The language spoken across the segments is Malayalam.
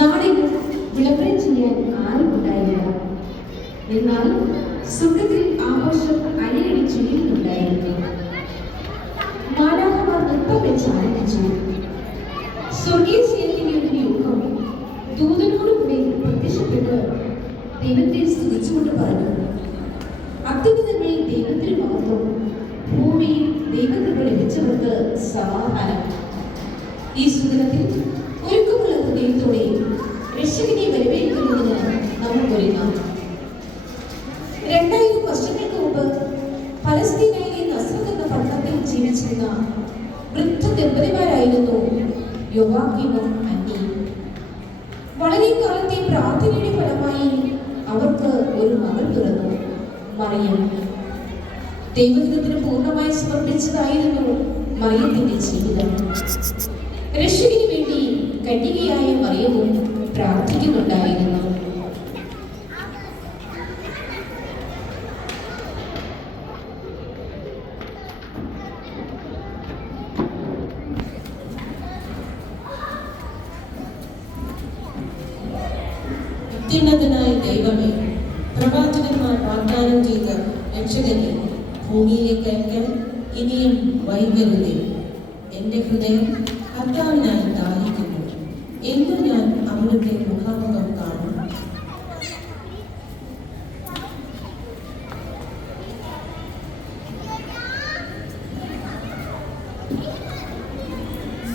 നാടിന് വിളംബരം ചെയ്യാൻ ആരുമുണ്ടായില്ല. എന്നാൽ സ്വർഗ്ഗത്തിൽ ആഘോഷം അലയടി ചെയ്യുന്നുണ്ടായിരുന്നു. മാലാഖമാർ നൃത്തം വെച്ച് ആരംഭിച്ചു. സ്വർഗീയ സൈന്യത്തിന്റെ ഒരു യോഗം ദൂതനോടുകൂടി പ്രത്യക്ഷപ്പെട്ട് ദൈവത്തെ സ്തുതിച്ചുകൊണ്ട് പറഞ്ഞു, അത്യുന്നതങ്ങളിൽ ദൈവത്തിന് മഹത്വം, ഭൂമിയിൽ ദൈവത്തിന് ലഭിച്ചവർക്ക് സമാധാനം. ഈ സുദിനത്തിൽ ഒരുക്കമുള്ള ഹൃദയത്തോടെ രക്ഷകനെ വരവേൽക്കുന്നതിന് നമുക്കൊരുങ്ങാം. 2000 വർഷങ്ങൾക്ക് മുമ്പ് പലസ്തീനയിലെ നസ്രത്ത് എന്ന പട്ടണത്തിൽ ജീവിച്ചിരുന്ന വൃദ്ധ ദമ്പതിമാരായിരുന്നു യോവാക്കീമും അന്നിയും. വളരെ കാലത്തെ പ്രാർത്ഥനയുടെ ഫലമായി അവർക്ക് ഒരു മകൾ പിറന്നു, മറിയം. ദൈവഹിതത്തിന് പൂർണ്ണമായി സമർപ്പിച്ചതായിരുന്നു മറിയത്തിന്റെ ജീവിതം. രക്ഷകന് വേണ്ടി കന്യകയായ മറിയവും പ്രാർത്ഥിക്കുന്നുണ്ടായിരുന്നു. അത്യുന്നതനായ ദൈവമേ, പ്രവാചകന്മാർ വാഗ്ദാനം ചെയ്ത രക്ഷകനെ ഭൂമിയിലേക്ക് അയക്കാൻ ഇനിയും വൈകരുതേ. എൻ്റെ ഹൃദയം കർത്താവിനായി ദാഹിക്കുന്നു. എന്നും ഞാൻ അവിടുത്തെ മുഖാമുഖം കാണും.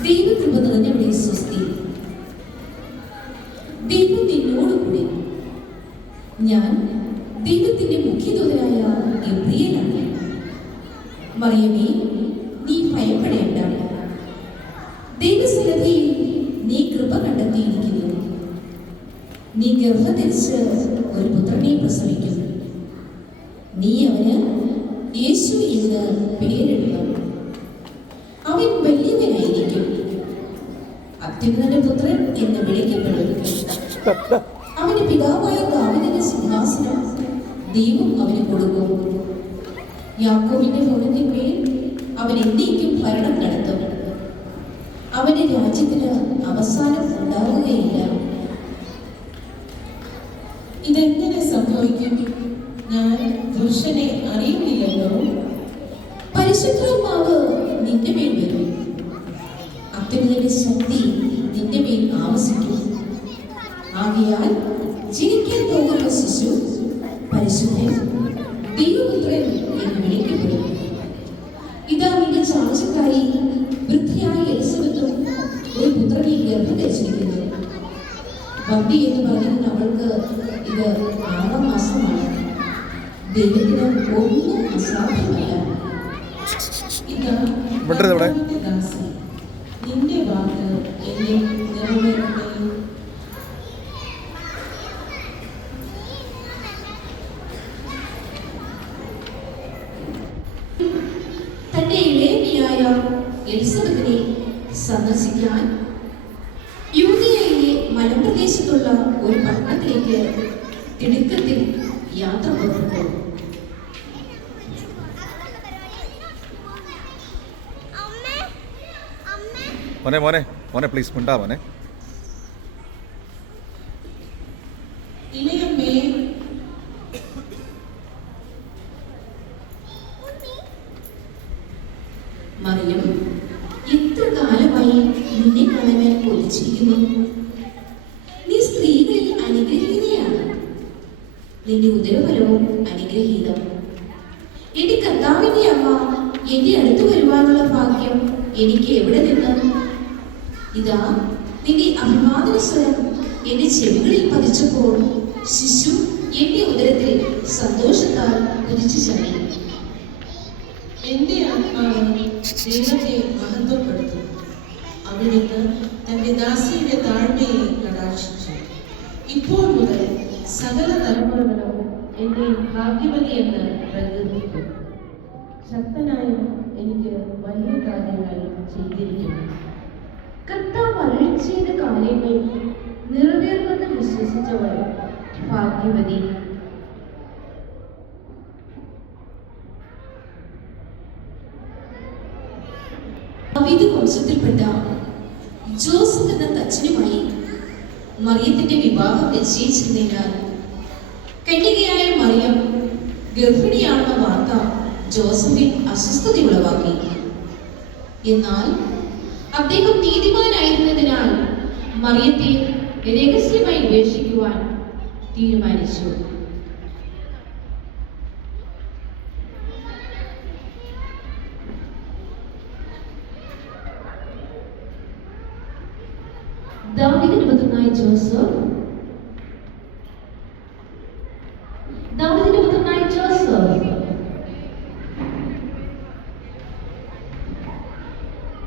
ദൈവകൃപ നിറഞ്ഞവളെ സ്വസ്തി, ദൈവം നിന്നോടുകൂടി. ഞാൻ ദൈവത്തിന്റെ മുഖ്യദൂതനായ ഗബ്രിയേലാണ്. മറിയമേ, നീ ഭയപ്പെടേണ്ട. ദൈവസന്നിധിയിൽ നീ കൃപ കണ്ടെത്തിയിരിക്കുന്നു. നീ ഗർഭം ധരിച്ച് ഒരു പുത്രനെ പ്രസവിക്കും. നീ അവന് യേശു എന്ന് പേരിടണം. അവൻ വലിയവനായിരിക്കും, അത്യുന്നതന്റെ പുത്രൻ എന്ന് വിളിക്കപ്പെടും. അവന് പിതാവായ ദാവീദിന്റെ സിംഹാസനം ദൈവം അവന് കൊടുക്കും. യാക്കോബിന്റെ ഭവനത്തിന്മേൽ അവൻ എന്നേക്കും ഭരണം നടത്തും. അവന്റെ രാജ്യത്തിന് അവസാനം ഉണ്ടാവുകയില്ല. ഇതെങ്ങനെ സംഭവിക്കും? ഞാൻ പുരുഷനെ അറിയുന്നില്ലല്ലോ. പരിശുദ്ധാത്മാവ് നിന്റെ മേൽ വരും. അത്യുന്നതന്റെ ശക്തി നിന്റെ മേൽ ആവസിക്കും. ആകയാൽ ജനിക്കാൻ പോകുന്ന ശിശു പരിശുദ്ധൻ, ദൈവപുത്രൻ എന്ന് വിളിക്കപ്പെടും. ഇതാ നിന്റെ ചാർച്ചക്കാരി വൃദ്ധയായ എലിസബത്തും ഒരു പുത്രനെ ഗർഭം ധരിച്ചിരിക്കുന്നു. വന്തി എന്ന് പറയുന്ന അവൾക്ക് ഇത് 6ാം മാസമാണ്. ദൈവത്തിന് ഒന്നും അസാധ്യമല്ല. ഇതാ ദാസി, നിന്റെ വാക്ക് എന്നെ നിറവേറട്ടെ. തന്റെ ഇളയനിയായ എലിസബത്തിനെ സന്ദർശിക്കാൻ യൂദയയിലെ മലമ്പ്രദേശത്തുള്ള ഒരു പട്ടണത്തിലേക്ക് തിടുക്കത്തിൽ യാത്ര പുറപ്പെട്ടു. മോനെ മോനെ മോനെ പ്ലീസ് മിണ്ടാ മോനെ. ഇളയമ്മേ, മറിയം, എത്ര കാലമായി നിന്നെ കാണാൻ ഞാൻ കൊതിച്ചിരിക്കുന്നു. നീ സ്ത്രീകളിൽ അനുഗ്രഹീതയാണ്, നിന്റെ ഉദരഫലവും അനുഗ്രഹീതം. എന്റെ കർത്താവിന്റെ അമ്മ എന്റെ അടുത്ത് വരുവാനുള്ള ഭാഗ്യം എനിക്ക് എവിടെ നിന്ന്? ഇതാ നിന്റെ അഭിവാദന സ്വരം എന്റെ ചെവികളിൽ പതിച്ചപ്പോൾ ശിശു എന്റെ ഉദരത്തിൽ സന്തോഷത്താൽ കുതിച്ചു ചാടി. എന്റെ ആത്മാവ് ദൈവത്തെ മഹത്വപ്പെടുത്തും. അവിടുന്ന് തന്റെ ദാസിയുടെ താഴ്മയെ കടാക്ഷിച്ചു. ഇപ്പോൾ മുതൽ സകല തലമുറകളും എന്നെ ഭാഗ്യവതി എന്ന് പ്രകീർത്തിക്കും. ശക്തനായ എനിക്ക് വലിയ കാര്യങ്ങൾ ചെയ്തിരിക്കുന്നു. കർത്താവ് അരുളി ചെയ്ത കാര്യങ്ങൾ നിറവേറുമെന്ന് വിശ്വസിച്ചവൾ ഭാഗ്യവതി. ദാവീദ് വംശത്തിൽപ്പെട്ട ജോസഫ് എന്ന തച്ചനുമായി മറിയത്തിന്റെ വിവാഹം നിശ്ചയിച്ചിരുന്നതിനാൽ കന്യകയായ മറിയം ഗർഭിണിയാണെന്ന വാർത്ത ജോസഫിൽ അസ്വസ്ഥത ഉളവാക്കി. എന്നാൽ അദ്ദേഹം നീതിമാനായിരുന്നതിനാൽ മറിയത്തെ രഹസ്യമായി ഉപേക്ഷിക്കുവാൻ തീരുമാനിച്ചു. ദാവീദിന്റെ പുത്രനായ ജോസഫ്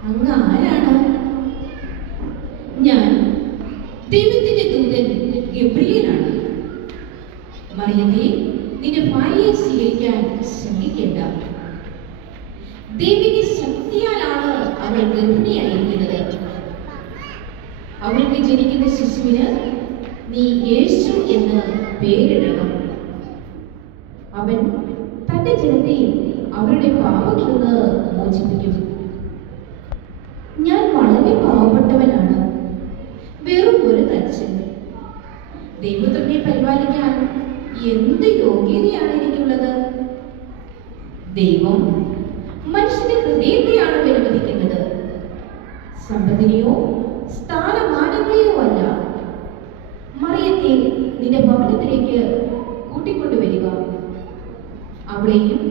അങ്ങ് ആരാണ്? ഞാൻ ദൈവത്തിന്റെ ദൂതൻ ഗബ്രിയേലാണ്. മറിയത്തെ, നിന്റെ ഭാര്യയെ സ്വീകരിക്കാൻ ശ്രമിക്കേണ്ട. ദൈവിക ശക്തിയാലാണ് അവൾ ഗർഭിണിയായിരിക്കുന്നത്. അവൾക്ക് ജനിക്കുന്ന ശിശുവിന് നീ യേശു എന്ന് പേരിടണം. അവൻ തന്റെ ജനത്തെ അവരുടെ പാപങ്ങളിൽ നിന്ന് മോചിപ്പിക്കും. ഞാൻ വളരെ പാവപ്പെട്ടവനാണ്, വെറും ഒരു തച്ചൻ. ദൈവത്തിനെ പരിപാലിക്കാൻ എന്ത് യോഗ്യതയാണ് എനിക്കുള്ളത്? ദൈവം മനുഷ്യന്റെ ഹൃദയത്തെയാണ് പരിഗണിക്കുന്നത്, സമ്പത്തിനെയോ സ്ഥാനമാനങ്ങളെയോ അല്ല. മറിയത്തെ നിന്റെ ഭവനത്തിലേക്ക് കൂട്ടിക്കൊണ്ടുവരിക, അവളെയും